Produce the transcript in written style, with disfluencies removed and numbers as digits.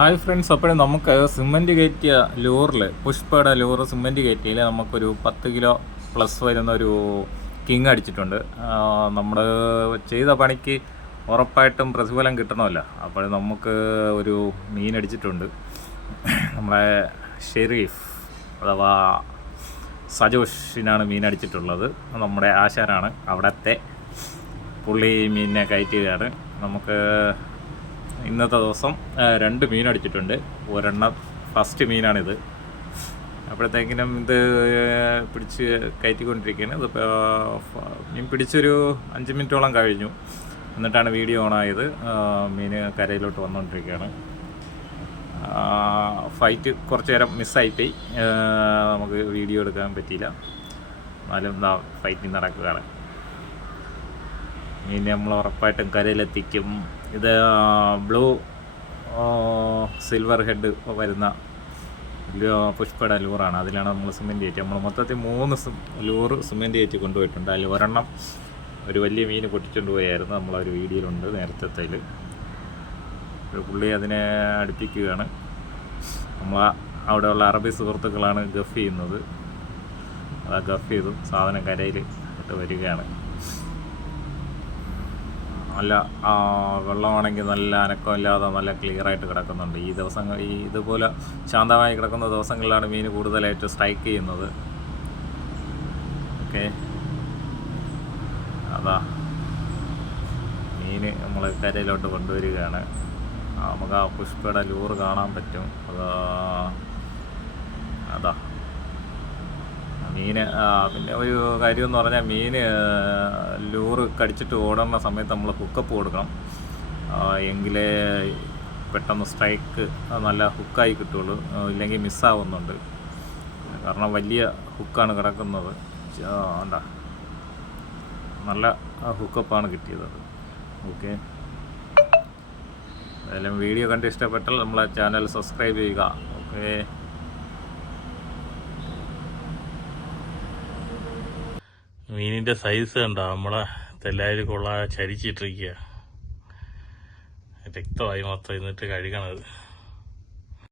Hi friends, അപ്പോഴും നമുക്ക് cement കയറ്റിയ ലൂറിൽ പുഷ്പയുടെ ലൂറ് സിമൻറ്റ് കയറ്റിയിൽ നമുക്കൊരു 10 കിലോ പ്ലസ് വരുന്ന ഒരു കിങ് അടിച്ചിട്ടുണ്ട്. നമ്മൾ ചെയ്ത പണിക്ക് ഉറപ്പായിട്ടും പ്രതിഫലം കിട്ടണമല്ലോ. അപ്പോൾ നമുക്ക് ഒരു മീൻ അടിച്ചിട്ടുണ്ട്. നമ്മളെ ഷെരീഫ് അഥവാ സജോഷിനാണ് മീൻ അടിച്ചിട്ടുള്ളത്. നമ്മുടെ ആശാനാണ് അവിടത്തെ പുള്ളി മീനിനെ കയറ്റുകയാണ്. നമുക്ക് ഇന്നത്തെ ദിവസം 2 മീൻ അടിച്ചിട്ടുണ്ട്. ഒരെണ്ണം ഫസ്റ്റ് മീനാണിത്. അപ്പോഴത്തേക്കിനും ഇത് പിടിച്ച് കയറ്റിക്കൊണ്ടിരിക്കുകയാണ്. ഇതിപ്പോൾ മീൻ പിടിച്ചൊരു 5 മിനിറ്റോളം കഴിഞ്ഞു. എന്നിട്ടാണ് വീഡിയോ ഓണായത്. മീൻ കരയിലോട്ട് വന്നുകൊണ്ടിരിക്കുകയാണ്. ഫൈറ്റ് കുറച്ച് നേരം മിസ്സായിപ്പോയി, നമുക്ക് വീഡിയോ എടുക്കാൻ പറ്റിയില്ല. എന്നാലും എന്താ ഫൈറ്റിങ് നടക്കുകയാണ്. മീൻ നമ്മൾ ഉറപ്പായിട്ടും കരയിലെത്തിക്കും. ഇത് ബ്ലൂ സിൽവർ ഹെഡ് വരുന്ന പുഷ്പയുടെ ലൂറാണ്. അതിലാണ് നമ്മൾ സിമെൻറ്റ് കയറ്റി. നമ്മൾ മൊത്തത്തിൽ 3 ലൂറ് സിമെൻറ്റ് കയറ്റി കൊണ്ടുപോയിട്ടുണ്ട്. അതിൽ ഒരെണ്ണം ഒരു വലിയ മീൻ പൊട്ടിച്ചുകൊണ്ട് പോയായിരുന്നു. നമ്മളൊരു വീഡിയോയിലുണ്ട് നേരത്തേൽ. ഒരു പുള്ളി അതിനെ അടുപ്പിക്കുകയാണ്. നമ്മൾ അവിടെയുള്ള അറബി സുഹൃത്തുക്കളാണ് ഗഫ് ചെയ്യുന്നത്. അത് ഗഫ് ചെയ്തു സാധനം കരയിൽ ഇട്ട് വരികയാണ്. നല്ല വെള്ളമാണെങ്കിൽ നല്ല അനക്കമില്ലാതെ നല്ല ക്ലിയറായിട്ട് കിടക്കുന്നുണ്ട്. ഈ ദിവസങ്ങൾ ഇതുപോലെ ശാന്തമായി കിടക്കുന്ന ദിവസങ്ങളിലാണ് മീൻ കൂടുതലായിട്ട് സ്ട്രൈക്ക് ചെയ്യുന്നത്. ഓക്കെ, അതാ മീൻ നമ്മൾ കരയിലോട്ട് കൊണ്ടുവരികയാണ്. നമുക്ക് ആ പുഷ്പയുടെ ലൂറ് കാണാൻ പറ്റും. അതാ മീന്. പിന്നെ ഒരു കാര്യം എന്ന് പറഞ്ഞാൽ മീൻ ലൂറ് കടിച്ചിട്ട് ഓടുന്ന സമയത്ത് നമ്മൾ ഹുക്കപ്പ് കൊടുക്കണം. എങ്കിലേ പെട്ടെന്ന് സ്ട്രൈക്ക് നല്ല ഹുക്കായി കിട്ടുള്ളൂ. ഇല്ലെങ്കിൽ മിസ്സാവുന്നുണ്ട്. കാരണം വലിയ ഹുക്കാണ് കിടക്കുന്നത്. എന്താ നല്ല ഹുക്കപ്പാണ് കിട്ടിയത്. ഓക്കെ, ഏതായാലും വീഡിയോ കണ്ട് ഇഷ്ടപ്പെട്ടാൽ നമ്മളെ ചാനൽ സബ്സ്ക്രൈബ് ചെയ്യുക. ഓക്കെ, മീനിന്റെ സൈസ് കണ്ടോ? നമ്മളെ തെല്ലാരി കൊള്ള ചരിച്ചിട്ടിരിക്കുക. രക്തമായി മൊത്തം. എന്നിട്ട് കഴുകണത്.